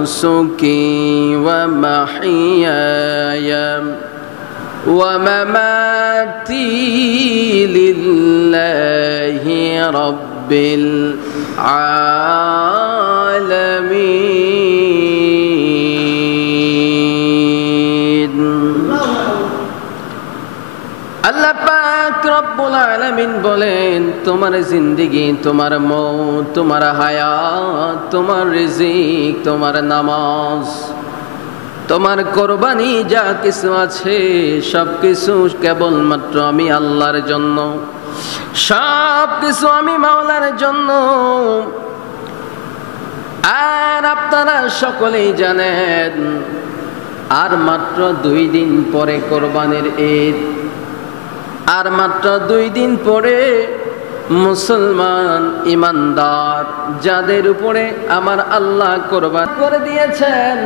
ونسكي ومحياي ومماتي لله رب العالمين আল্লাহ পাক রব্বুল আলামিন বলেন, তোমার জিন্দেগি, তোমার মওত, তোমার হায়াত, তোমার রিজিক, তোমার নামাজ, তোমার কোরবানি যা কিছু আছে সব কিছু কেবলমাত্র আমি আল্লাহর জন্য, সব কিছু আমি মাওলার জন্য। আর আপনারা সকলেই জানেন আর মাত্র 2 দিন পরে কোরবানির ঈদ, আর মাত্র 2 দিন পরে মুসলমান ইমানদার যাদের উপরে আমার আল্লাহ কোরবান করে দিয়েছেন,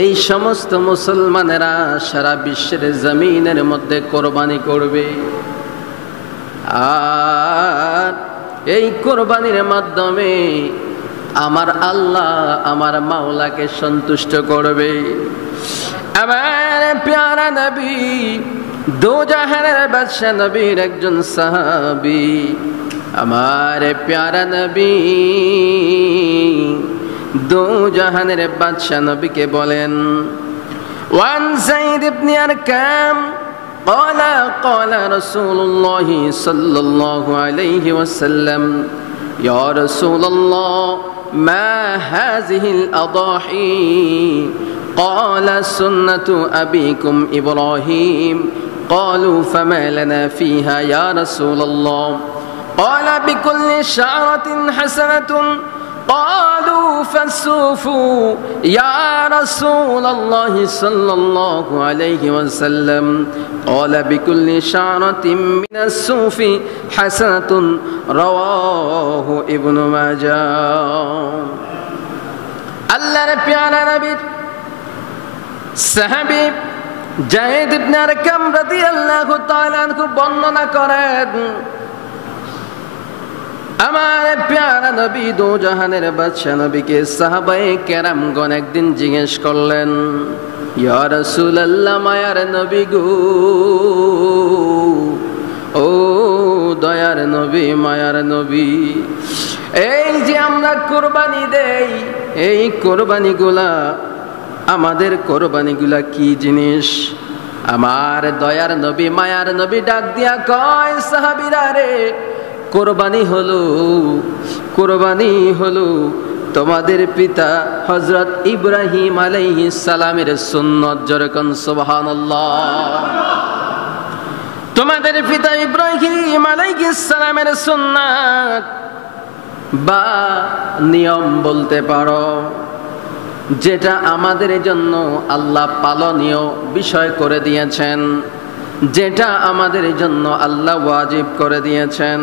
এই সমস্ত মুসলমানেরা সারা বিশ্বের জমিনের মধ্যে কোরবানি করবে। আর এই কোরবানির মাধ্যমে আমার আল্লাহ আমার মাওলাকে সন্তুষ্ট করবে। আমার প্যারা নবী, দো জাহানের বাদশা নবীর একজন সাহাবী, আমার প্যারা নবী দো জাহানের বাদশা নবীকে বলেন, ওয়ান যায়েদ ইবনে আরকাম قال قال رسول الله صلى الله عليه وسلم يا رسول الله ما هذه الأضاحي قال سنة أبيكم إبراهيم قالوا فما لنا فيها يا رسول الله قال بكل شعرة حسنة قالوا فالسوفوا يا رسول الله صلى الله عليه وسلم قال بكل شعرة من السوف حسنة رواه ابن ماجه আল্লাহর প্যারা নবী সাহাবী যায়েদ ইবনে আরকাম রাদিয়াল্লাহু তাআলা আনহু বর্ণনা করেন, আমার প্যারা নবী দো জাহানের বাদশা নবীকে সাহাবায়ে কেরামগণ একদিন জিজ্ঞেস করলেন, ইয়া রাসূলুল্লাহ, মায়ার নবী গো, ও দয়ার নবী, মায়ার নবী, এই যে আমরা কোরবানি দেই, এই কোরবানিগুলা, আমাদের কোরবানিগুলা কি জিনিস? আমার দয়ার নবী, মায়ার নবী ডাক দিয়া কয়, সাহাবীরা রে, কোরবানি হলো তোমাদের পিতা হযরত ইব্রাহিম আলাইহিস সালামের সুন্নাত। যেরকম সুবহানাল্লাহ, তোমাদের পিতা ইব্রাহিম আলাইহিস সালামের সুন্নাত বা নিয়ম বলতে পারো, যেটা আমাদের জন্য আল্লাহ পালনীয় বিষয় করে দিয়েছেন, যেটা আমাদের জন্য আল্লাহ ওয়াজিব করে দিয়েছেন।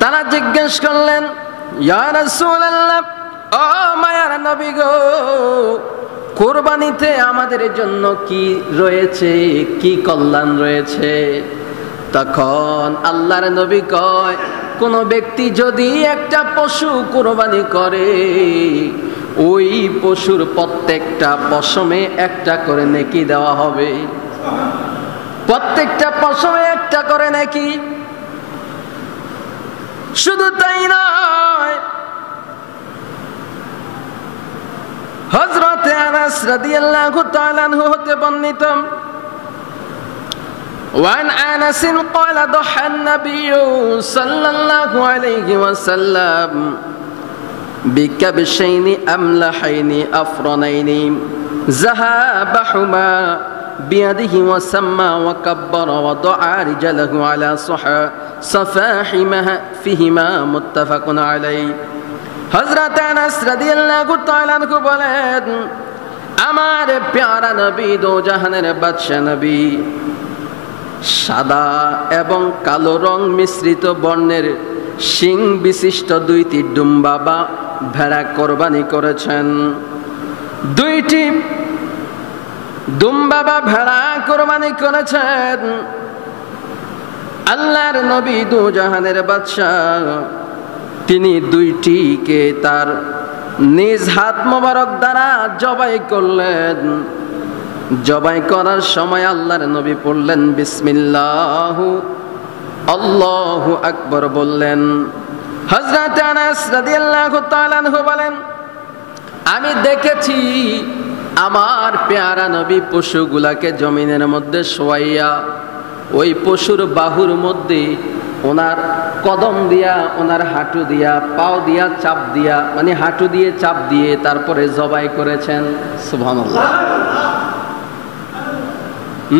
তারা জিজ্ঞেস করলেন, ইয়া রাসূলুল্লাহ, ও মায়ার নবী গো, কোরবানিতে আমাদের জন্য কি রয়েছে, কি কল্যাণ রয়েছে? তখন আল্লাহর নবী কয়, কোন ব্যক্তি যদি একটা পশু কোরবানি করে, ওই পশুর প্রত্যেকটা পশমে একটা করে নেকি দেওয়া হবে, প্রত্যেকটা পশমে একটা করে নেকি। শুধু তাই নয়, হযরত আনাস রাদিয়াল্লাহু তাআলা আনহু হতে বর্ণিত, وعن أنس قال ضحى النبي صلى الله عليه وسلم بكبشين أملحين أفرنين ذهبهما بيده وسمى وكبر وضع رجله على صفاحمها فيهما متفق عليه। হযরত আনাস রাদিয়াল্লাহু তাআলা আনহু বলেন, আমার প্যারা নবী, দো জাহানের বাদশা নবী, সাদা এবং কালো রং মিশ্রিত বর্ণের শিং বিশিষ্ট 2টি দুম্বা বা ভেড়া কোরবানি করেছেন। 2টি দুম্বা বা ভেড়া কোরবানি করেছেন। আল্লাহর নবী দো জাহানের বাদশা, তিনি 2টিকে তার নিজ হাত মোবারক দ্বারা জবাই করলেন। জবাই করার সময় আল্লাহর নবী পড়লেন বিসমিল্লাহ, আল্লাহু আকবার বললেন। হযরত আনাস রাদিয়াল্লাহু তাআলা আনহু বলেন, আমি দেখেছি আমার পেয়ারা নবী পশুগুলাকে জমিনের মধ্যে শোয়াইয়া ওই পশুর বাহুর মধ্যে ওনার কদম দিয়া, ওনার হাঁটু দিয়া, পাও দিয়া চাপ দিয়া, মানে হাঁটু দিয়ে চাপ দিয়ে তারপরে জবাই করেছেন। সুবহানাল্লাহ।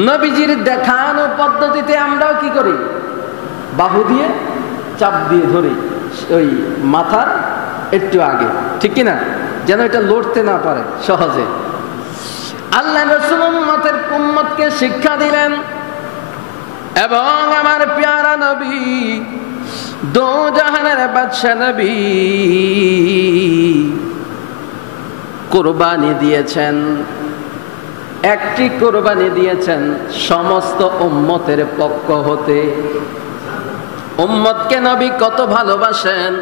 নবীজির দেখানো পদ্ধতিতে আমরাও কি করি? বাহু দিয়ে চাপ দিয়ে ধরি ওই মাথার একটু আগে, ঠিক কিনা, যেন এটা লড়তে না পারে সহজে। আল্লাহ রাসূল উম্মতকে শিক্ষা দিলেন এবং আমার প্যারা নবী দো জাহানের বাদশা নবী কুরবানি দিয়েছেন। একটি কুরবানি দিয়েছেন সমস্ত উম্মতের পক্ষ হতে। উম্মতকে নবী কত ভালোবাসেন,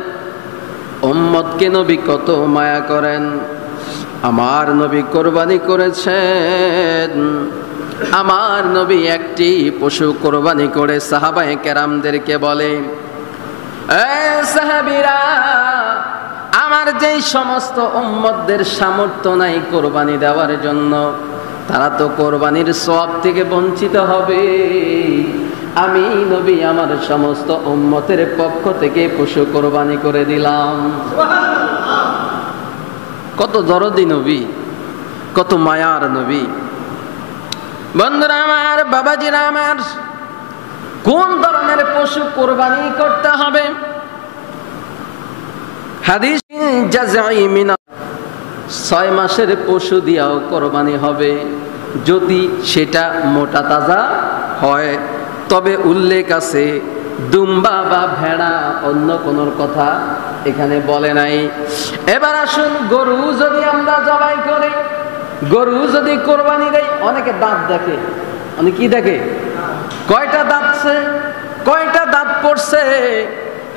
উম্মতকে নবী কত মায়া করেন। আমার নবী কুরবানি করেছেন। আমার নবী একটি পশু কুরবানি করে সাহাবায়ে কেরামদেরকে বলে, এ সাহাবীরা, আমার যেই সমস্ত উম্মতদের সামর্থ্য নাই কুরবানি দেওয়ার জন্য, তারা তো কোরবানির সওয়াব থেকে বঞ্চিত হবে। আমি নবী আমার সমস্ত উম্মতের পক্ষ থেকে পশু কোরবানি করে দিলাম। কত দরদি নবী, কত মায়ার নবী। বন্ধুরা আমার, বাবাজিরা আমার, কোন ধরনের পশু কোরবানি করতে হবে? হাদিস জাযাই মিনা, 6 মাসের পশু দিয়াও কোরবানি হবে যদি সেটা মোটা তাজা হয়। তবে উল্লেখ আছে দুম্বা বা ভেড়া, অন্য কোন কথা এখানে বলে নাই। এবার আসুন, গরু যদি আমরা জবাই করি, গরু যদি কোরবানি দেই, অনেকে দাঁত দেখে, অনেকে কি দেখে, কয়টা দাঁতছে, কয়টা দাঁত পড়ছে।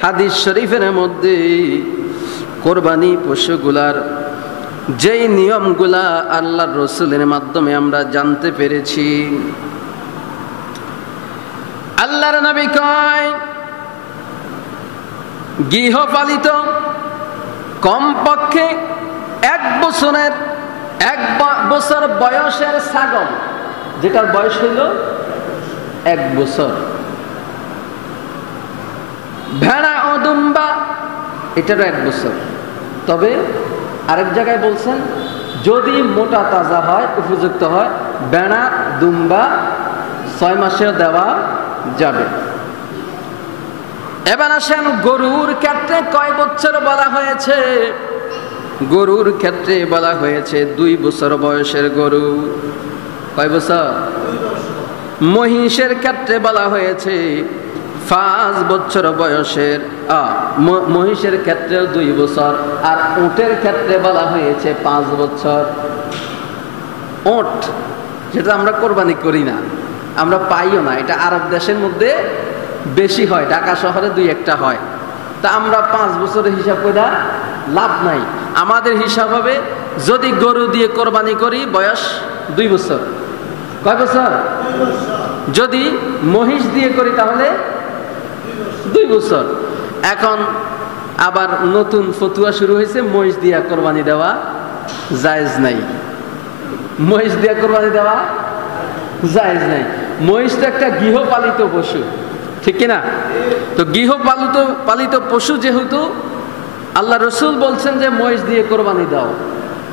হাদিস শরীফের মধ্যে কোরবানি পশুগুলার যেই নিয়মগুলা আল্লাহর রাসূলের মাধ্যমে আমরা জানতে পেরেছি। আল্লাহর নবী কয়, গৃহপালিত কমপক্ষে 1 বছর বয়সের ছাগল, যেটার বয়স হইল 1 বছর, ভেড়া ও দুম্বা এটারও 1 বছর। তবে আরেক জায়গায় বলছেন যদি মোটা তাজা হয়, উপযুক্ত হয়, ভেড়া দুম্বা 6 মাসেও দেওয়া যাবে। এবার আসেন, গরুর ক্ষেত্রে কয় বছর বলা হয়েছে? গরুর ক্ষেত্রে বলা হয়েছে 2 বছর বয়সের গরু। কয় বছর? মহিষের ক্ষেত্রে বলা হয়েছে 5 বছর বয়সের, মহিষের ক্ষেত্রেও 2 বছর। আর উটের ক্ষেত্রে বলা হয়েছে 5 বছর। উট যেটা আমরা কোরবানি করি না, আমরা পাইও না, এটা আরব দেশের মধ্যে বেশি হয়, ঢাকা শহরে 2-1টা হয়। তা আমরা 5 বছরের হিসাব করে লাভ নাই। আমাদের হিসাব হবে যদি গরু দিয়ে কোরবানি করি বয়স 2 বছর। কয় বছর? যদি মহিষ দিয়ে করি তাহলে 2 বছর। এখন আবার নতুন ফতুয়া শুরু হয়েছে, মহিষ দিয়া কোরবানি দেওয়া জায়েজ নাই। মহিষ দিয়া কোরবানি দেওয়া জায়েজ নাই। মহিষ তো একটা গৃহপালিত পশু, ঠিক কিনা? তো গৃহপালিত পশু যেহেতু আল্লাহ রসুল বলছেন যে মহিষ দিয়ে কোরবানি দাও,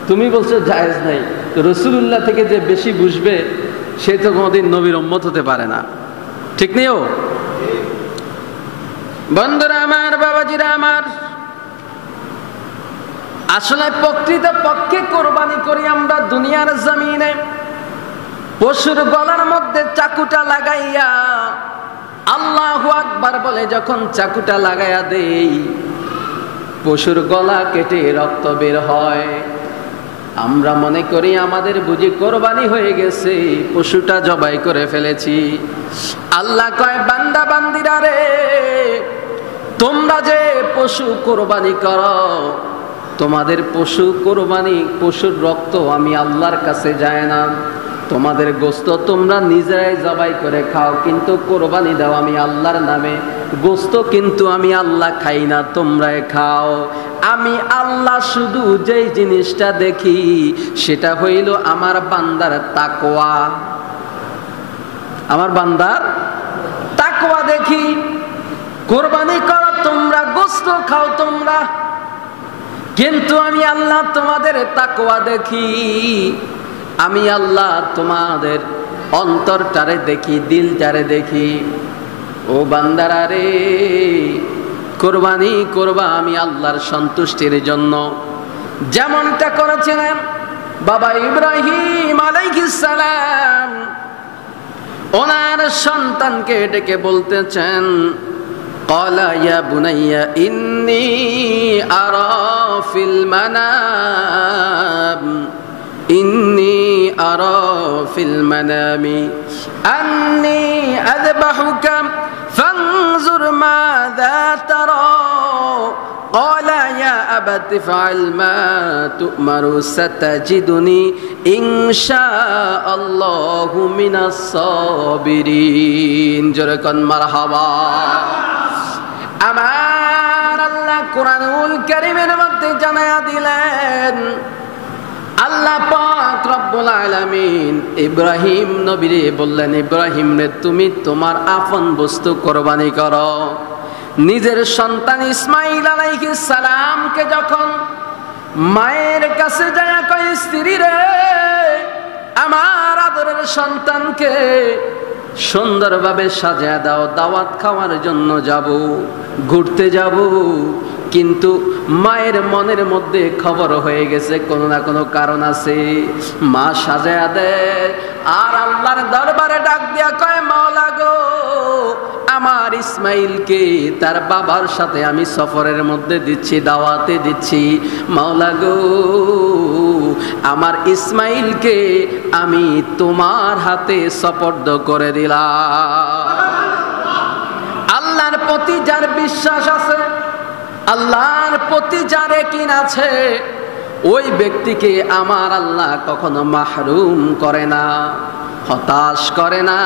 তুমি বলছো জায়েজ নাই, তো রসুলুল্লাহ থেকে যে বেশি বুঝবে সে তো কোনোদিন নবীর উম্মত হতে পারে না, ঠিক নেও? বন্ধুরা আমার, বাবাজিরা আমার, আসলে প্রকৃত পক্ষে কোরবানি করি আমরা দুনিয়ার জমিনে পশুর গলার মধ্যে চাকুটা লাগাইয়া, আল্লাহু আকবার বলে যখন চাকুটা লাগাইয়া দেই, পশুর গলা কেটে রক্ত বের হয়। আমরা মনে করি আমাদের বুঝি কোরবানি হয়ে গেছে, পশুটা জবাই করে ফেলেছি। আল্লাহ কয়, বান্দা বান্দিরা রে, তোমরা যে পশু কোরবানি করো, তোমাদের পশু কোরবানি, পশুর রক্ত আমি আল্লাহর কাছে যায় না। তোমাদের গোস্ত তোমরা নিজেরাই জবাই করে খাও, কিন্তু কোরবানি দাও আমি আল্লাহর নামে। গোস্ত কিন্তু আমি আল্লাহ খাই না, তোমরাই খাও। আমি আল্লাহ শুধু যেই জিনিসটা দেখি সেটা হইল আমার বান্দার তাকওয়া। আমার বান্দার তাকওয়া দেখি। কোরবানি করো তোমরা, গোস্ত খাও তোমরা, কিন্তু আমি আল্লাহ তোমাদের তাকওয়া দেখি। আমি আল্লাহ তোমাদের অন্তরটারে দেখি, দিলটারে দেখি। ও বান্দারা রে, কোরবানি করবা আমি আল্লাহর সন্তুষ্টির জন্য, যেমনটা করেছিলেন বাবা ইব্রাহিম আলাইহিস সালাম। ওনার সন্তানকে ডেকে বলতেছেন, ক্বালা ইয়া বুনাইয়া ইন্নী আরা ফিল মানাম, ইন্নী আরা ফিল মানামি আন্নী আযবাহুকা ফানজুর মাযা তারা। ক্বালা ইয়া আবাতি ফাআল মা তু'মারু সাতাজিদুনি ইনশাআল্লাহু মিনাস সাবিরিন। জোরে কোন মারহাবা। আমার আল্লাহ কোরআনুল কারীমের মধ্যে জানায়া দিলেন, আল্লাহ পাক রব্বুল আলামিন ইব্রাহিম নবীরে বললেন, ইব্রাহিম রে তুমি তোমার আপন বস্তু কোরবানি করো। নিজের সন্তান ইসমাইল আলাইহিস সালামকে যখন মায়ের কাছে যায় কয়, স্ত্রী রে আমার আদরের সন্তানকে সুন্দরভাবে সাজিয়ে দাও, দাওয়াত খাওয়ার জন্য যাব, ঘুরতে যাব। কিন্তু মায়ের মনের মধ্যে খবর হয়ে গেছে কোনো না কোনো কারণ আছে। মা সাজিয়ে দেয় আর আল্লাহর দরবারে ডাক দিয়া কয়, মাওলা গো আমার ইসমাইলকে তার বাবার সাথে আমি সফরের মধ্যে দিচ্ছি, দাওয়াতে দিচ্ছি। মাওলা গো আমার ইসমাইলকে আমি তোমার হাতে সুপর্দ করে দিলাম। আল্লাহর প্রতি যার বিশ্বাস আছে, আল্লাহর প্রতি যার ইয়াকিন আছে, ওই ব্যক্তিকে আমার আল্লাহ কখনো মাহরুম করে না, হতাশ করে না।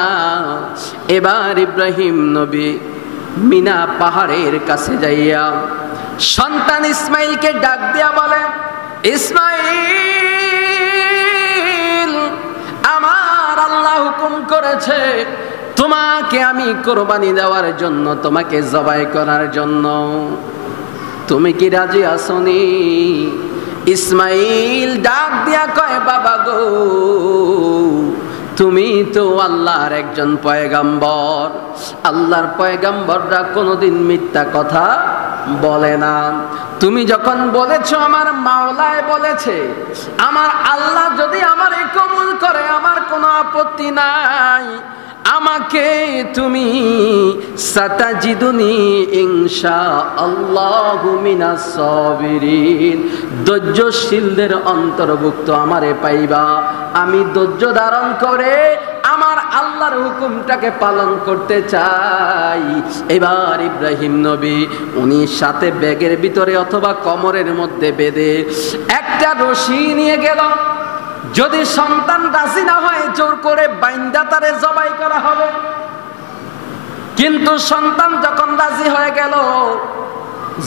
এবার ইব্রাহিম নবী মিনা পাহাড়ের কাছে যাইয়া সন্তান ইসমাইলকে ডাক দিয়া বলে, ইসমাইল আমার আল্লাহ হুকুম করেছে তোমাকে আমি কোরবানি দেওয়ার জন্য, তোমাকে জবাই করার জন্য। তুমি কি রাজি আসনি? ইসমাইল ডাক দিয়া কয়, বাবা গো তুমি তো আল্লাহর একজন পয়গাম্বর, আল্লাহর পয়গাম্বররা কোনোদিন মিথ্যা কথা বলে না। তুমি যখন বলেছো আমার মাওলায় বলেছে, আমার আল্লাহ যদি আমারে কবুল করে আমার কোনো আপত্তি নাই। আমাকে তুমি সাতাজিদুনি ইনশাআল্লাহু মিনাস সাবিরিন, ধৈর্যশীলদের অন্তর্ভুক্ত আমারে পাইবা। আমি ধৈর্য ধারণ করে আমার আল্লাহর হুকুমটাকে পালন করতে চাই। এবার ইব্রাহিম নবী উনি সাথে ব্যাগের ভিতরে অথবা কোমরের মধ্যে বেঁধে একটা রশি নিয়ে গেল। যদি সন্তান রাজি না হয় জোর করে বাইন্দা তারে জবাই করা হবে। কিন্তু সন্তান যখন রাজি হয়ে গেল,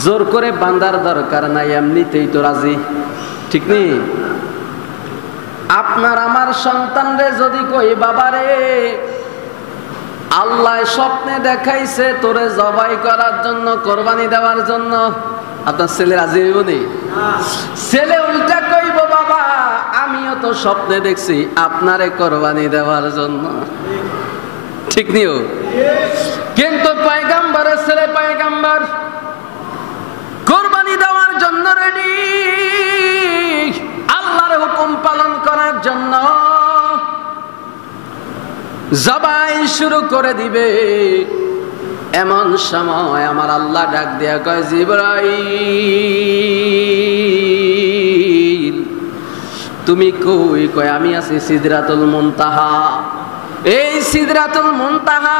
জোর করে বাঁধার দরকার নাই, এমনিতেই তো রাজি, ঠিক নেই? আপনার আমার সন্তান রে যদি কই, বাবারে আল্লাহ স্বপ্নে দেখাইছে তোরে জবাই করার জন্য, কোরবানি দেওয়ার জন্য, আপনার ছেলে রাজি হইব নি? ছেলে উল্টা কইব, বাবা আমিও তো স্বপ্নে দেখছি আপনারে কোরবানি দেওয়ার জন্য, ঠিক নিও? কিন্তু পয়গাম্বরের ছেলে পয়গাম্বর, কোরবানি দেওয়ার জন্য রেডি, আল্লাহর হুকুম পালন করার জন্য জবাই শুরু করে দিবে। এমন সময় আমার আল্লাহ ডাক দেয়া কয়, জিবরাইল তুমি কই? কয় আমি আছি সিদরাতুল মুনতাহা। এই সিদরাতুল মুনতাহা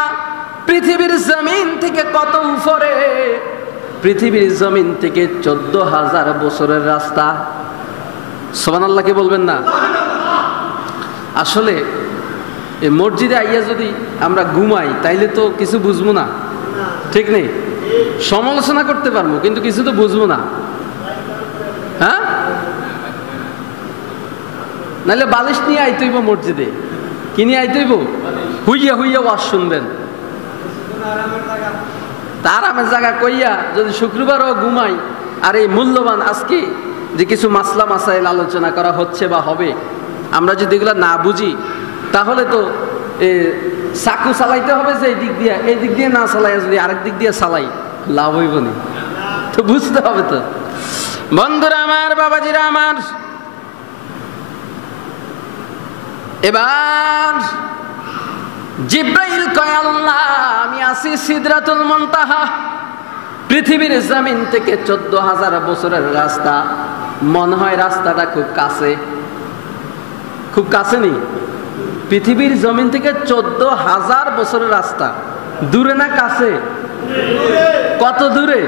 পৃথিবীর জমিন থেকে কত উপরে, পৃথিবীর জমিন থেকে 14,000 বছরের রাস্তা। সুবহানাল্লাহ কি বলবেন না? আসলে এই মসজিদে আইয়া যদি আমরা ঘুমাই তাইলে তো কিছু বুঝবো না, ঠিক নেই? সমালোচনা করতে পারবো কিন্তু কিছু তো বুঝবো না। হ্যাঁ, নাহলে বালিশ নিয়ে আইতেইব মসজিদে, কি নিয়ে আইতেইব? হুইয়া হুইয়া ওয়াজ শুনবেন। তার আমের জায়গা কইয়া যদি শুক্রবারও ঘুমাই আর এই মূল্যবান আজকে যে কিছু মাসলা মাসাইল আলোচনা করা হচ্ছে বা হবে, আমরা যদি এগুলো না বুঝি তাহলে তো চাকু চালাইতে হবে যে এই দিক দিয়ে না চালাই, যদি আরেক দিক দিয়ে চালাই লাভ হইব না, তো বুঝতে হবে। তো বন্ধুরা আমার, বাবাজিরা আমার, এবার জিব্রাইল কয় আল্লাহ আমি আছি সিদরাতুল মুনতাহা, পৃথিবীর জমিন থেকে 14,000 বছরের রাস্তা। মনে হয় রাস্তাটা খুব কাছে, খুব কাছে নেই। পৃথিবীর জমিন থেকে 14,000 বছরের রাস্তা, দূরে না কাছে? কত দূরে?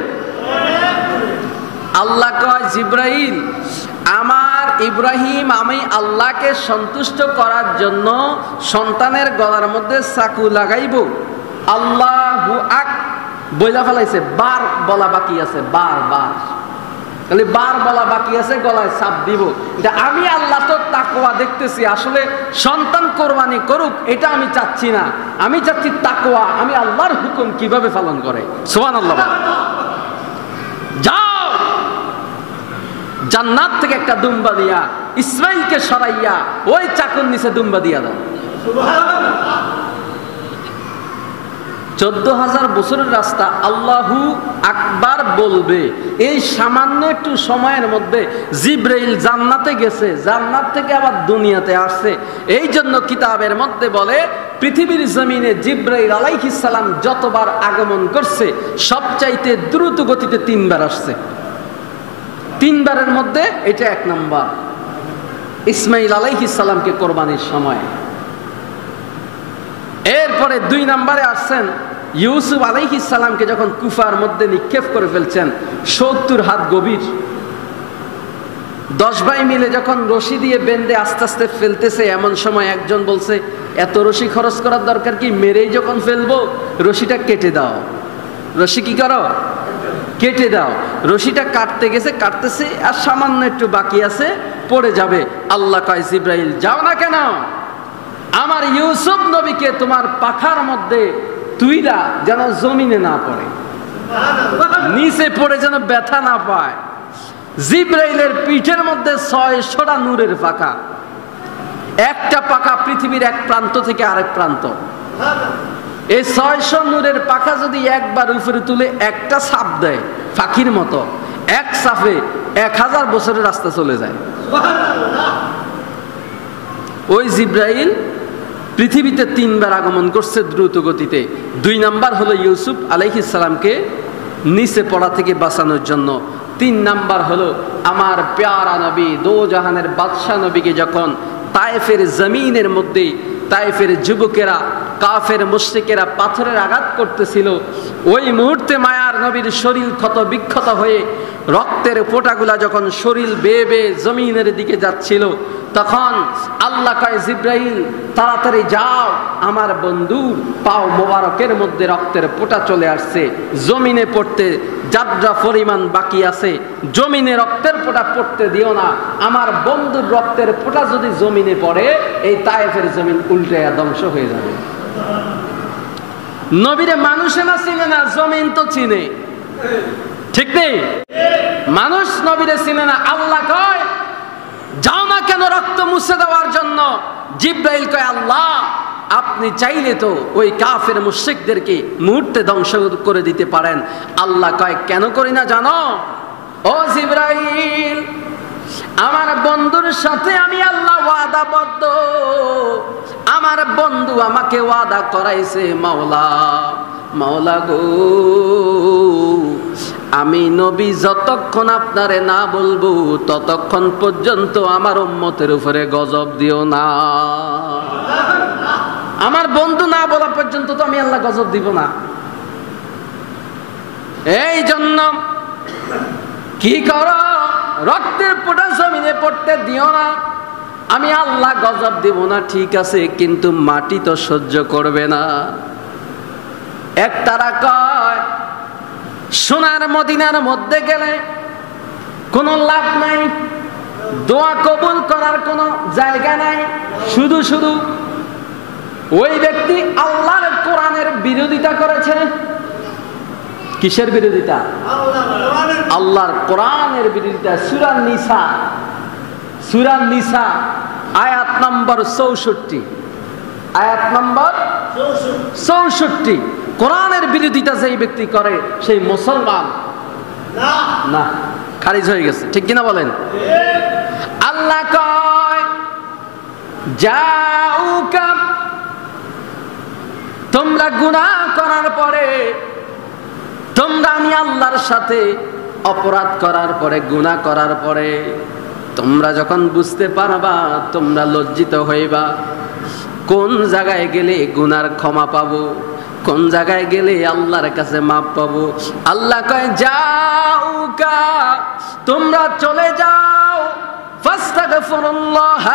আল্লাহ কয় জিব্রাইল আমার ইব্রাহিম আমি আল্লাহকে সন্তুষ্ট করার জন্য সন্তানের গলার মধ্যে চাকু লাগাইব। আল্লাহু আক বইলা ফেলাইছে, বার বলা বাকি আছে, বার খালি বার বলা বাকি আছে, গলায় চাপ দিব। আমি আল্লাহ তো তাকওয়া দেখতেছি, আসলে সন্তান কোরবানি করুক এটা আমি চাচ্ছি না, আমি চাচ্ছি তাকওয়া, আমি আল্লাহর হুকুম কিভাবে পালন করে। সুবহানাল্লাহ। যাও জান্নাত থেকে একটা দুম্বা দিয়া ইসমাইলকে সরাইয়া ওই চাকুর নিচে দুম্বা দিয়া দাও। 14,000 বছরের রাস্তা আল্লাহু আকবার বলবে, এই সামান্য একটু সময়ের মধ্যে জিব্রাইল জান্নাতে গেছে, জান্নাত থেকে আবার দুনিয়াতে আসছে। এই জন্য কিতাবের মধ্যে বলে পৃথিবীর জমিনে জিব্রাইল আলাইহিস সালাম যতবার আগমন করছে সবচাইতে দ্রুত গতিতে 3 বার আসছে। 3 বারের মধ্যে এটা 1 নম্বর, ইসমাইল আলাইহিস সালামকে কোরবানির সময়। এরপরে 2 নম্বরে আসছেন ইউসুফ আলাইহিস সালামকে যখন কুফার মধ্যে নিক্ষেপ করে ফেলছেন 70 হাত গভীর। 10 ভাই মিলে যখন রশি দিয়ে বেঁধে আস্তে আস্তে ফেলতেছে, এমন সময় একজন বলছে এত রশি খরচ করার দরকার কি, মেরেই যখন ফেলবো রশিটা কেটে দাও। রশি কি করো? কেটে দাও। রশিটা কাটতে গেছে, কাটতেছে আর সামান্য একটু বাকি আছে, পড়ে যাবে। আল্লাহ কয় জিব্রাইল যাও না কেন, আমার ইউসুফ নবীকে তোমার পাখার মধ্যে তুইরা যেন জমিনে না পড়ে, নিচে পড়ে যেন ব্যথা না পায়। জিব্রাইলের পিঠের মধ্যে 600টা নূরের পাখা, একটা পাখা পৃথিবীর এক প্রান্ত থেকে আরেক প্রান্ত। এই 600 নূরের পাখা যদি একবার উপরে তুলে একটা চাপ দেয় পাখির মতো, এক চাপে 1000 বছরের রাস্তা চলে যায়। ওই জিব্রাইল পৃথিবীতে 3 বার আগমন করছে দ্রুত গতিতে। 2 নাম্বার হলো ইউসুফ আলাইহিস সালামকে নিচে পড়া থেকে বাঁচানোর জন্য। 3 নাম্বার হলো আমার প্যারা নবী দো জাহানের বাদশাহ নবীকে যখন তায়েফের জমিনের মধ্যে তায়েফের যুবকেরা কাফের মুশরিকেরা পাথরের আঘাত করতেছিল, ওই মুহূর্তে মায়ার নবীর শরীর ক্ষত বিক্ষত হয়ে রক্তের ফোঁটাগুলা যখন শরীর বেয়ে বেয়ে জমিনের দিকে যাচ্ছিল, তখন আল্লাহ কয় জিব্রাইল তাড়াতাড়ি যাও, আমার বন্ধুর পাও মোবারকের মধ্যে রক্তের ফোঁটা চলে আসছে, জমিনে পড়তে যাত্রা পরিমাণ বাকি আছে, জমিনে রক্তের ফোঁটা পড়তে দিও না। আমার বন্ধুর রক্তের ফোঁটা যদি জমিনে পড়ে এই তায়েফের জমিন উল্টে ধ্বংস হয়ে যাবে। নবীরে মানুষে না চিনে না, জমিন তো চিনে, ঠিক নেই? মানুষ নবীরে চিনে না। আল্লাহ কয় যাও না কেন রক্ত মুছে দেওয়ার জন্য? জিব্রাইল কয় আল্লাহ আপনি চাইলে তো ওই কাফের মুশরিকদেরকে মুহূর্তে ধ্বংস করে দিতে পারেন। আল্লাহ কয় কেন করি না জানো? ও জিব্রাইল আমার বন্ধুর সাথে আমি আল্লাহ ওয়াদাবদ্ধ, আমার বন্ধু আমাকে ওয়াদা করাইছে, মাওলা মাওলা গো আমি নবী যতক্ষণ আপনারে না বলবো ততক্ষণ পর্যন্ত আমার উম্মতের উপরে গজব দিও না। আমার বন্ধু না বলা পর্যন্ত তো আমি আল্লাহ গজব দিব না। এই জন্য কি করো? রক্তের ফোঁটা জমিনে পড়তে দিও না। আমি আল্লাহ গজব দেব না, ঠিক আছে, কিন্তু মাটি তো সহ্য করবে না। এক তারা কয়, সোনার মদিনার মধ্যে গেলে কোনো লাভ নাই, দোয়া কবুল করার কোনো জায়গা নাই, শুধু শুধু ওই ব্যক্তি আল্লাহর কোরআনের বিরোধিতা করেছে। কিসের বিরোধিতা? আল্লাহর কোরআনের বিরোধিতা। সূরা নিসা আয়াত নম্বর 64, আয়াত নম্বর 64। কোরআনের বিরোধিতা যেই ব্যক্তি করে সেই মুসলমান না, খারিজ হয়ে গেছে। ঠিক কিনা বলেন? আল্লাহ কয়, জাউকা, তোমরা গুনাহ করার পরে, তোমরা আমি আল্লাহর সাথে অপরাধ করার পরে, গুনাহ করার পরে তোমরা যখন বুঝতে পারবা, তোমরা লজ্জিত হইবা। কোন জায়গায় গেলে গুনার ক্ষমা পাবো, কোন জায়গায় গেলে আল্লাহর কাছে মাপ পাবো। আল্লাহ কয়, যাউকা, তোমরা চলে যাও, ফাস্তাগফিরুল্লাহ,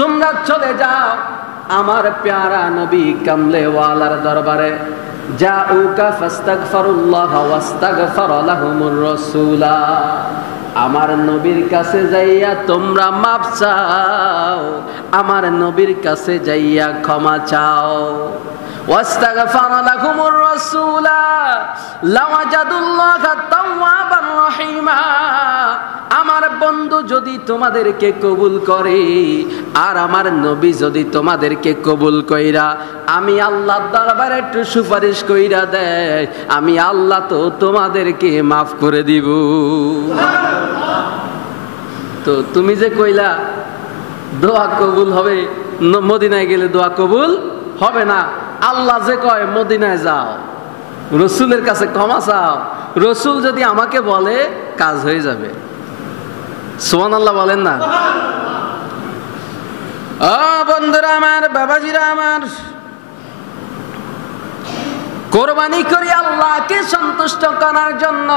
তোমরা চলে যাও আমার প্যারা নবী কামলেওয়ালার দরবারে। যাউকা ফাস্তাগফিরুল্লাহ ওয়াস্তাগফার লাহুমুর রাসূলা, আমার নবীর কাছে যাইয়া তোমরা মাপ চাও, আমার নবীর কাছে যাইয়া ক্ষমা চাও। ওয়াস্তাগফার লাহুমুর রাসূলা লাওয়াজাদুল্লাহা তাওয়াবার রহিমা, আমার বন্ধু যদি তোমাদেরকে কবুল করে আর আমার নবী যদি তোমাদেরকে কবুল কইরা আমি আল্লাহর দরবারে একটু সুপারিশ কইরা দেয়, আমি আল্লাহ তো তোমাদেরকে মাফ করে দিব। তো তুমি যে কইলা দোয়া কবুল হবে, মদিনায় গেলে দোয়া কবুল হবে না, আল্লাহ যে কয় মদিনায় যাও, রসুলের কাছে ক্ষমা চাও, রসুল যদি আমাকে বলে কাজ হয়ে যাবে। সুবহানাল্লাহ বলেন না? ও বন্ধুরা আমার, বাবাজিরা আমার, কোরবানি করি আল্লাহকে সন্তুষ্ট করার জন্য,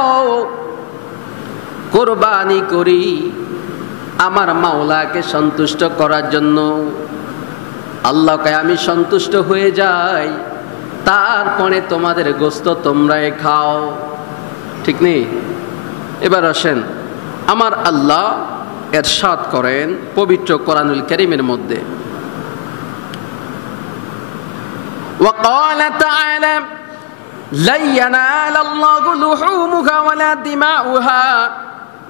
কোরবানি করি আমার মাওলাকে সন্তুষ্ট করার জন্য। আল্লাহ কয় আমি সন্তুষ্ট হয়ে যাই, তারপরে তোমাদের গোশত তোমরাই খাও। ঠিক নেই? এবার আসেন, আমার আল্লাহ ইরশাদ করেন পবিত্র কোরআনুল কারীমের মধ্যে, وقال تعالى لن ينال الله لحومها ولا دماؤها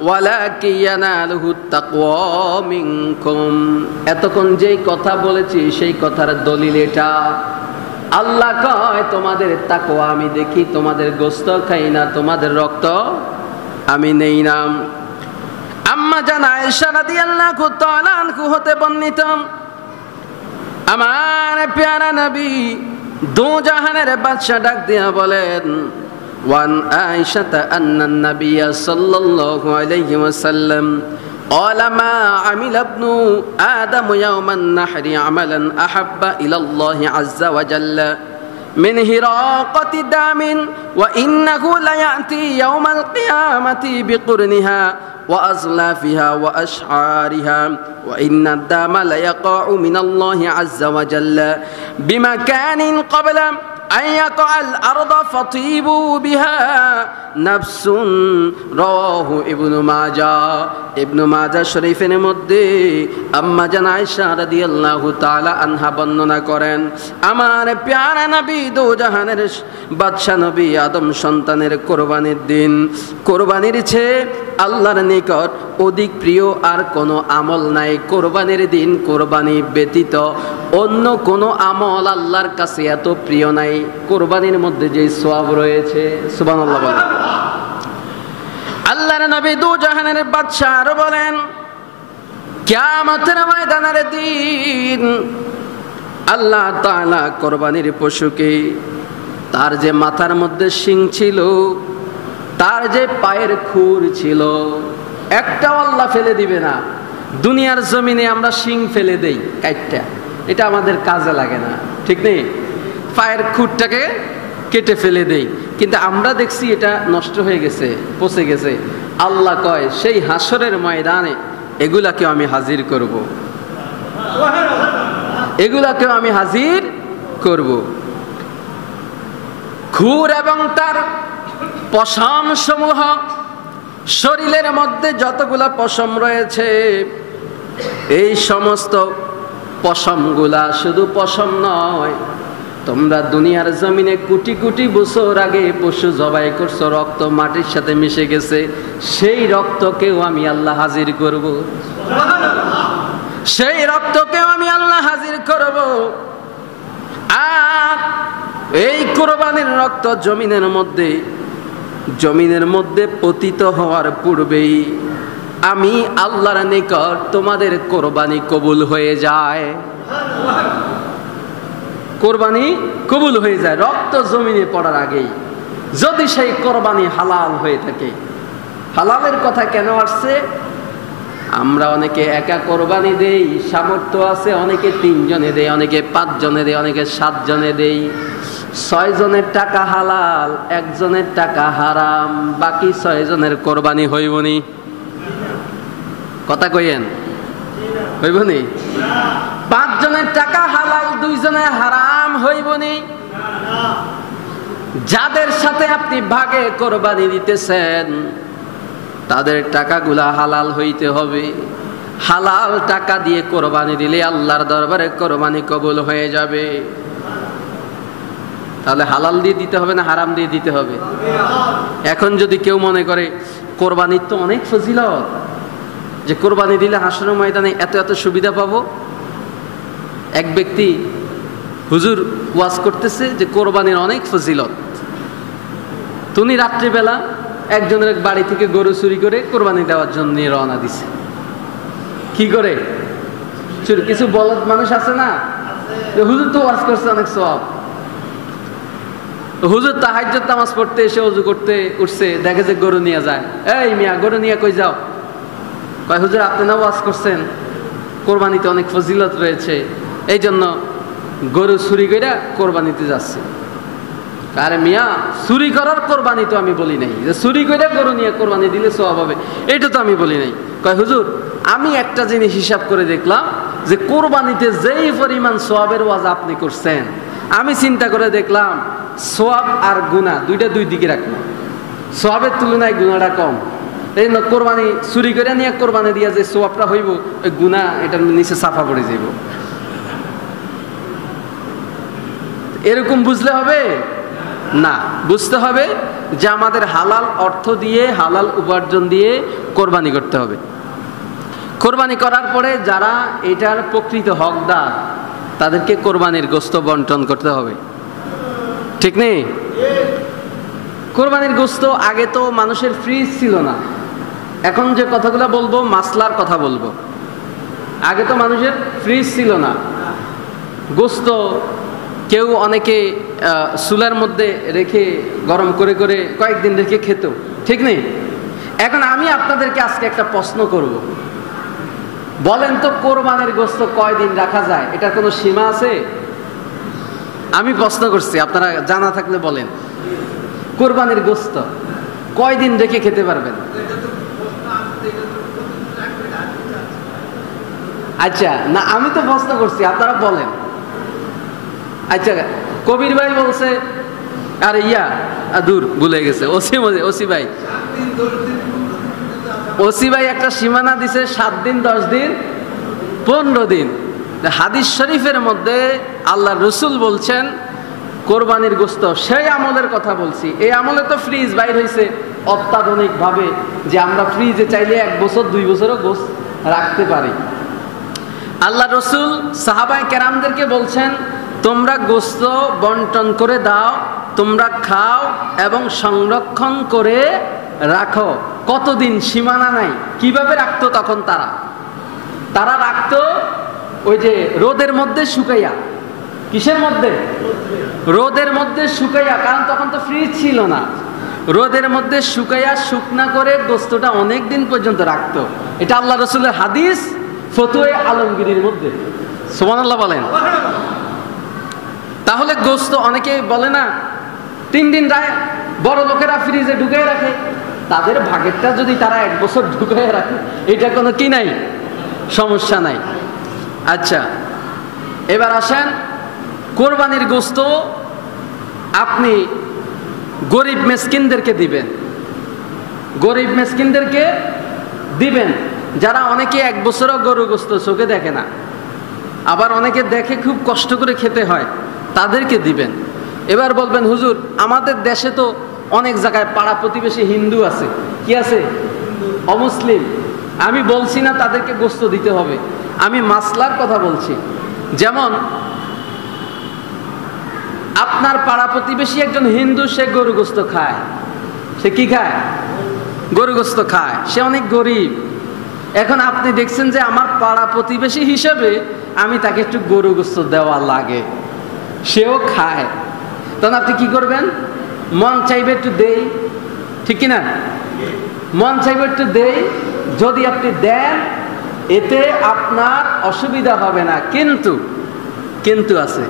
ولكن يناله التقوى منكم। এতক্ষণ যেই কথা বলেছি সেই কথার দলিল এটা। আল্লাহ কয় তোমাদের তাকওয়া আমি দেখি, তোমাদের গোশত খাই না, তোমাদের রক্ত আমি নেই না। আম্মা জান আয়েশা রাদিয়াল্লাহু তাআলা আনহা হতে বর্ণিত, আমার প্যারা নবী দো জাহানের বাদশা ডাক দিয়া বলেন, ওয়ান আয়েশা আন্না নবিয়্য সাল্লাল্লাহু আলাইহি ওয়াসাল্লাম قال ما عمل ابن آدم يوم النحر عملا أحب إلى الله عز وجل من هراقة دم وإنه ليأتي يوم القيامة بقرنها وأزلافها وأشعارها وإن الدم ليقع من الله عز وجل بمكان قبل أن يقع الأرض فطيبوا بها نفس رواه ابن ماجه। ইবনু মাজাহ শরীফের মধ্যে আম্মা জান আয়েশা রাদিয়াল্লাহু তাআলা আনহা বর্ণনা করেন, আমার প্যারা নবী দো জাহানের বাদশা নবী আদম সন্তানের কোরবানির দিন, কোরবানির চেয়ে আল্লাহর নিকট অধিক প্রিয় আর কোনো আমল নাই। কোরবানির দিন কোরবানি ব্যতীত অন্য কোনো আমল আল্লাহর কাছে এত প্রিয় নাই। কোরবানির মধ্যে যে সওয়াব রয়েছে, সুবহানাল্লাহ বলেন। আল্লাহর নবী দু জাহানের বাদশা আরো বলেন, কিয়ামতের ময়দানের দিন আল্লাহ তাআলা কোরবানির পশুকে তার যে মাথার মধ্যে শিং ছিল, তার যে পায়ের খুর ছিল, একটাও আল্লাহ ফেলে দিবে না। দুনিয়ার জমিনে আমরা শিং ফেলে দেই কাইটটা, এটা আমাদের কাজে লাগে না, ঠিক নেই? পায়ের খুরটাকে কেটে ফেলে দেই, কিন্তু আমরা দেখছি এটা নষ্ট হয়ে গেছে, পচে গেছে। আল্লাহ কয় সেই হাসরের ময়দানে এগুলাকেও আমি হাজির করব, এগুলাকেও আমি হাজির করব। খুর এবং তার পশম সমূহ, শরীরের মধ্যে যতগুলা পশম রয়েছে, এই সমস্ত পশমগুলা শুধু পশম নয়, তোমরা দুনিয়ার জমিনে কোটি কোটি বছর আগে পশু জবাই করছো, রক্ত মাটির সাথে মিশে গেছে, সেই রক্তকেও আমি আল্লাহ হাজির করব, সেই রক্তকেও আমি আল্লাহ হাজির করব। আর এই কোরবানির রক্ত জমিনের মধ্যে পতিত হওয়ার পূর্বেই আমি আল্লাহর নিকট তোমাদের কোরবানি কবুল হয়ে যায়, কোরবানি কবুল হয়ে যায় রক্ত জমিনে পড়ার আগেই, যদি সেই কোরবানি হালাল হয়ে থাকে। হালালের কথা কেন আসছে? আমরা অনেকে একা কোরবানি দেই, সামর্থ্য আছে, অনেকে 3 জনে দেয়, অনেকে 5 জনে দেয়, অনেকে 7 জনে দেই। 6 জনের টাকা হালাল, 1 জনের টাকা হারাম, বাকি 6 জনের কোরবানি হইবনি? কথা কইয়েন, হইবনি? 5 জনের টাকা হালাল, 2 জনের হারাম, হইবনি? যাদের সাথে আপনি ভাগে কোরবানি দিতেছেন তাদের টাকাগুলা হালাল হইতে হবে। হালাল টাকা দিয়ে কোরবানি দিলে আল্লাহর দরবারে কোরবানি কবুল হয়ে যাবে। তাহলে হালাল দিয়ে দিতে হবে না হারাম দিয়ে দিতে হবে? এখন যদি কেউ মনে করে কোরবানির তো অনেক ফজিলত, যে কোরবানি দিলে হাসরের ময়দানে এত এত সুবিধা পাবো। এক ব্যক্তি হুজুর ওয়াজ করতেছে যে কোরবানির অনেক ফজিলত, তুমি রাত্রিবেলা একজনের বাড়ি থেকে গরু চুরি করে কোরবানি দেওয়ার জন্য রওনা দিছে। কি করে? কিছু বলদ মানুষ আছে না, হুজুর তো ওয়াজ করছে অনেক সওয়াব। হুজুর তাহাজ্জুদ নামাজ পড়তে এসে ওযু করতে উঠছে, দেখে যে গরু নিয়ে যায়। এই মিয়া, গরু নিয়ে কই যাও? কয় হুজুর আপনি না ওয়াজ করছেন কোরবানিতে অনেক ফজিলত রয়েছে, এই জন্য গরু চুরি করে কোরবানিতে যাচ্ছে। আরে মিয়া, চুরি করার কোরবানি তো আমি বলি নাই, যে চুরি করে গরু নিয়ে কোরবানি দিলে সওয়াব হবে, এটা তো আমি বলি নাই। কয় হুজুর আমি একটা জিনিস হিসাব করে দেখলাম যে কোরবানিতে যেই পরিমাণ সওয়াবের ওয়াজ আপনি করছেন, আমি চিন্তা করে দেখলাম সওয়াব আর গুনাহ দুইটা দুই দিকে রাখলাম, সওয়াবের তুলনায় গুনাহটা কম। এই কোরবানি চুরি করে নিয়ে কোরবানি দিয়া যে সওয়াবটা হইব, ওই গুনাহ এটার নিচে সাফা পড়ে যাইব। এরকম বুঝলে হবে না, বুঝতে হবে যে আমাদের হালাল অর্থ দিয়ে, হালাল উপার্জন দিয়ে কোরবানি করতে হবে। কোরবানি করার পরে যারা এটার প্রকৃত হকদার তাদেরকে কোরবানির গোশত বন্টন করতে হবে, ঠিক নেই? কোরবানির গোশত আগে তো মানুষের ফ্রিজ ছিল না, এখন যে কথাগুলো বলবো মাসলার কথা বলবো। আগে তো মানুষের ফ্রিজ ছিল না, গোশত কেউ অনেকে চুলার মধ্যে রেখে গরম করে করে কয়েকদিন রেখে খেত, ঠিক নেই? এখন আমি আপনাদেরকে আজকে একটা প্রশ্ন করব, বলেন তো কোরবানির গোশত কয়দিন রাখা যায়? এটার কোনো সীমা আছে? আমি প্রশ্ন করছি, আপনারা জানা থাকলে বলেন, কোরবানির গোশত কয়দিন রেখে খেতে পারবেন? আচ্ছা না, আমি তো প্রশ্ন করছি, আপনারা বলেন। আচ্ছা, কবির ভাই বলছে, আরে দূর ভুলে গেছে, ওসি ভাই একটা সীমানা দিছে 7 দিন, 10 দিন, 15 দিন। হাদিস শরীফের মধ্যে আল্লাহ রসুল বলছেন কোরবানির গোশত সেই আমলের কথা বলছি। এই আমলে তো ফ্রিজ বাইর হয়েছে অত্যাধুনিক ভাবে, যে আমরা ফ্রিজে চাইলে 1 বছর 2 বছরও গোশত রাখতে পারি। আল্লাহ রসুল সাহাবায়ে কেরামদেরকে বলছেন, তোমরা গোশত বন্টন করে দাও, তোমরা খাও এবং সংরক্ষণ করে রাখো। কতদিন? সীমানা নাই। কিভাবে রাখতো তখন? তারা রাখতো ওই যে রোদের মধ্যে শুকাইয়া। কিসের মধ্যে? রোদের মধ্যে শুকাইয়া, কারণ তখন তো ফ্রিজ ছিল না। রোদের মধ্যে শুকাইয়া শুকনা করে গোশতটা অনেক দিন পর্যন্ত রাখতো। এটা আল্লাহ রসুলের হাদিস, ফতোয়া আলমগীরের মধ্যে। সুবহানাল্লাহ বলেন। তাহলে গোশত অনেকে বলে না 3 দিন বড় লোকেরা ফ্রিজে ঢুকিয়ে রাখে, তাদের ভাগেরটা যদি তারা 1 বছর ঢুকিয়ে রাখে, এটা কোনো কি নাই, সমস্যা নাই। আচ্ছা, এবার আসেন, কোরবানির গোশত আপনি গরিব মিসকিনদেরকে দিবেন, গরিব মিসকিনদেরকে দিবেন, যারা অনেকে 1 বছরও গরু গোশত চোখে দেখে না, আবার অনেকে দেখে খুব কষ্ট করে খেতে হয়, তাদেরকে দিবেন। এবার বলবেন, হুজুর আমাদের দেশে তো অনেক জায়গায় পাড়া প্রতিবেশী হিন্দু আছে, কি আছে, অমুসলিম। আমি বলছি না তাদেরকে গোশত দিতে হবে, আমি মাসলার কথা বলছি। যেমন আপনার পাড়া প্রতিবেশী একজন হিন্দু, সে গরু গোশত খায়, সে কি খায়, গরু গোশত খায়, সে অনেক গরিব। এখন আপনি দেখছেন যে আমার পাড়া প্রতিবেশী হিসেবে আমি তাকে একটু গরু গোশত দেওয়া লাগে, সেও খায়, তখন আপনি কি করবেন, মন চাইবে একটু দেই, ঠিক কিনা, মন চাইবে একটু দেই, যদি আপনি দেন এতে আপনার অসুবিধা হবে না, কিন্তু কিন্তু আছে,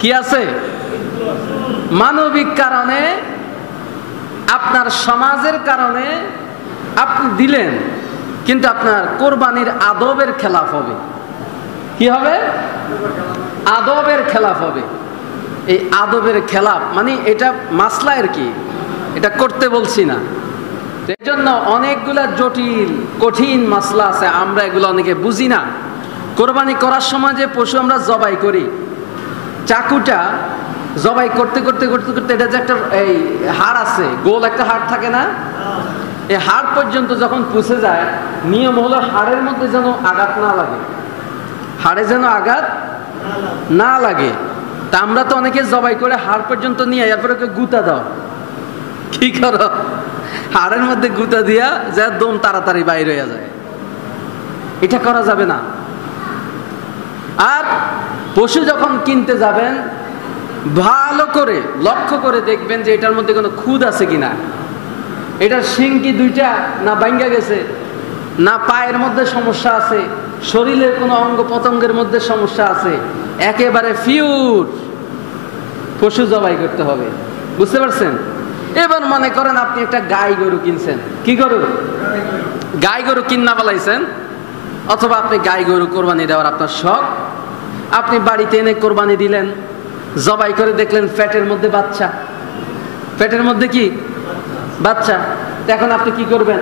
কি আছে, মানবিক কারণে, আপনার সমাজের কারণে আপনি দিলেন, কিন্তু আপনার কোরবানির আদবের খেলাফ হবে। কি হবে, আদবের খেলাফ হবে। এই আদবের খেলাফ মানে এটা মাসলা আর কি, এটা করতে বলছি না। এই জন্য অনেকগুলা জটিল কঠিন মাসলা আছে, আমরা এগুলো অনেকে বুঝি না। কোরবানি করার সময় যে পশু আমরা জবাই করি, চাকুটা জবাই করতে করতে করতে করতে এটা যে একটা এই হাড় আছে, গোল একটা হাড় থাকে না, এই হাড় পর্যন্ত যখন পুষে যায়, নিয়ম হলো হাড়ের মধ্যে যেন আঘাত না লাগে, হাড়ে যেন আঘাত না লাগে। তা আমরা তো অনেকে জবাই করে হাড় পর্যন্ত নিয়ে এরপরে ওকে গুতা দাও, কি করো, হাড়ের মধ্যে গুতা দিয়া যা দম তাড়াতাড়ি বাইর হয়ে যায়, এটা করা যাবে না। আর পশু যখন কিনতে যাবেন, ভালো করে লক্ষ্য করে দেখবেন যে এটার মধ্যে কোনো খুদ আছে কিনা, এটার শিং কি 2টা না ভাঙ্গা গেছে, না পায়ের মধ্যে সমস্যা আছে, শরীরের কোনো অঙ্গ প্রত্যঙ্গের মধ্যে সমস্যা আছে, একেবারে ফিউর পশু জবাই করতে হবে, বুঝতে পারছেন। এবার মনে করেন আপনি একটা গাই গরু কিনছেন, কি গরু, গাই গরু কিনা ফেলাইছেন, অথবা আপনি গাই গরু কোরবানি দেওয়ার আপনার শখ, আপনি বাড়িতে এনে কোরবানি দিলেন, জবাই করে দেখলেন পেটের মধ্যে বাচ্চা, পেটের মধ্যে কি বাচ্চা, এখন আপনি কি করবেন,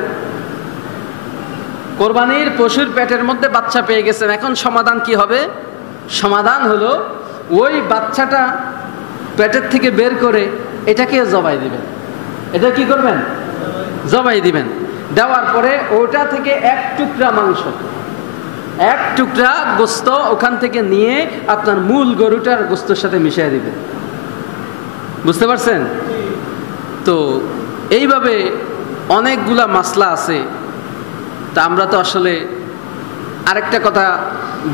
কোরবানির পশুর পেটের মধ্যে বাচ্চা পেয়ে গেছেন, এখন সমাধান কি হবে, সমাধান হলো ওই বাচ্চাটা পেটের থেকে বের করে এটাকে জবাই দিবেন। এটা কি করবেন, জবাই দিবেন, দেওয়ার পরে ওটা থেকে 1 টুকরা মাংস, 1 টুকরা গোস্ত ওখান থেকে নিয়ে আপনার মূল গরুটার গোস্তের সাথে মিশিয়ে দিবেন, বুঝতে পারছেন। তো এইভাবে অনেকগুলা মাসলা আছে। তা আমরা তো আসলে আরেকটা কথা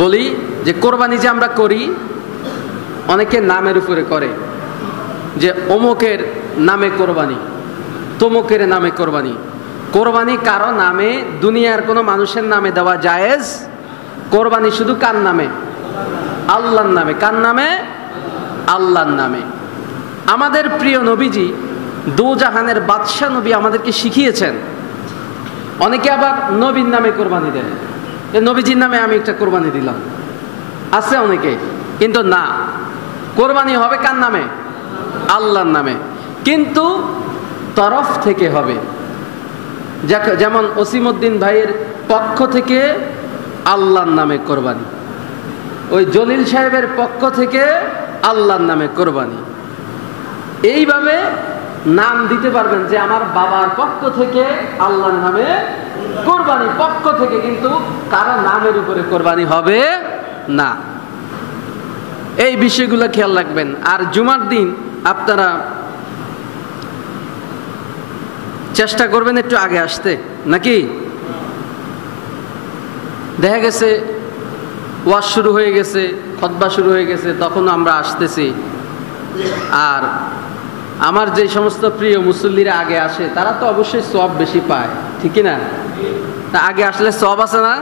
বলি যে কোরবানি যে আমরা করি, অনেকে নামের উপরে করে, যে অমুকের নামে কোরবানি, তমুকের নামে কোরবানি। কোরবানি কারো নামে, দুনিয়ার কোনো মানুষের নামে দেওয়া জায়েজ, কোরবানি শুধু কার নামে, আল্লাহর নামে। কার নামে, আল্লাহর নামে। আমাদের প্রিয় নবীজি, দোজাহানের বাদশাহ নবী আমাদেরকে শিখিয়েছেন। অনেকে আবার নবীর নামে কোরবানি দেয়, নবীজির নামে আমি একটা কোরবানি দিলাম, আছে অনেকে, কিন্তু না, কোরবানি হবে কার নামে, আল্লাহর নামে, কিন্তু তরফ থেকে হবে। যেমন ওসিমউদ্দিন ভাইয়ের পক্ষ থেকে আল্লাহর নামে কোরবানি, ওই জলিল সাহেবের পক্ষ থেকে আল্লাহর নামে কোরবানি। এইভাবে নাম দিতে পারবেন যে আমার বাবার পক্ষ থেকে আল্লাহর নামে কোরবানি, পক্ষ থেকে, কিন্তু কারো নামের উপরে কোরবানি হবে না। এই বিষয়গুলো খেয়াল রাখবেন। আর জুমার দিন আপনারা চেষ্টা করবেন একটু আগে আসতে, নাকি দেখা গেছে ওয়াজ শুরু হয়ে গেছে, খুতবা শুরু হয়ে গেছে, তখন আমরা আসতেছি। আর আমার যে সমস্ত প্রিয় মুসল্লিরা আগে আসে, তারা তো অবশ্যই সওয়াব বেশি পায়, ঠিক না? তা আগে আসলে সওয়াব আছে না?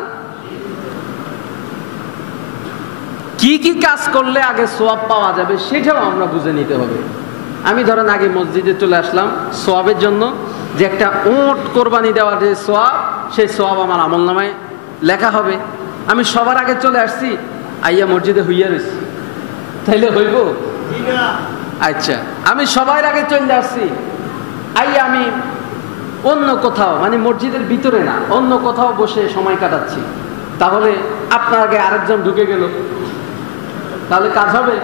কি কি কাজ করলে আগে সওয়াব পাওয়া যাবে সেটাও আমরা বুঝে নিতে হবে। আমি ধরেন আগে মসজিদে চলে আসলাম সোয়াবের জন্য, যে একটা উট কোরবানি দেওয়ার যে সোয়াব, সেই সোয়াব আমার আমলনামায় লেখা হবে। আমি সবার আগে চলে আসছি, আইয়া মসজিদে হইয়া রয়েছি, তাইলে হইব? আচ্ছা, আমি সবার আগে চলে আসছি, আইয়া আমি অন্য কোথাও, মানে মসজিদের ভিতরে না, অন্য কোথাও বসে সময় কাটাচ্ছি, তাহলে আপনার আগে আরেকজন ঢুকে গেল, তাহলে কাজ হবে?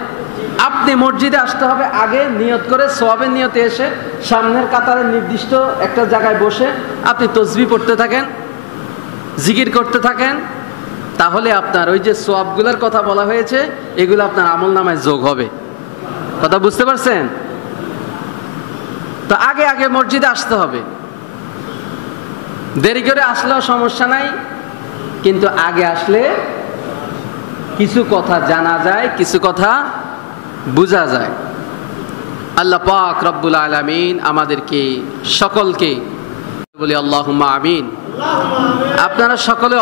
আপনি মসজিদে আসতে হবে আগে, নিয়ত করে সোয়াবের নিয়তে এসে সামনের কাতারের নির্দিষ্ট একটা জায়গায় বসে আপনি তসবিহ পড়তে থাকেন, জিকির করতে থাকেন, তাহলে আপনার ওই যে সোয়াবগুলোর কথা বলা হয়েছে এগুলো আপনার আমলনামায় যোগ হবে। কথা বুঝতে পারছেন? তো আগে আগে মসজিদে আসতে হবে, দেরি করে আসলেও সমস্যা নাই, কিন্তু আগে আসলে কিছু কথা জানা যায়, কিছু কথা বোঝা যায়। আল্লাহ পাক রব্বুল আলামিন আমাদেরকে সকলকে বলি আল্লাহুম্মা আমিন। আপনারা সকলে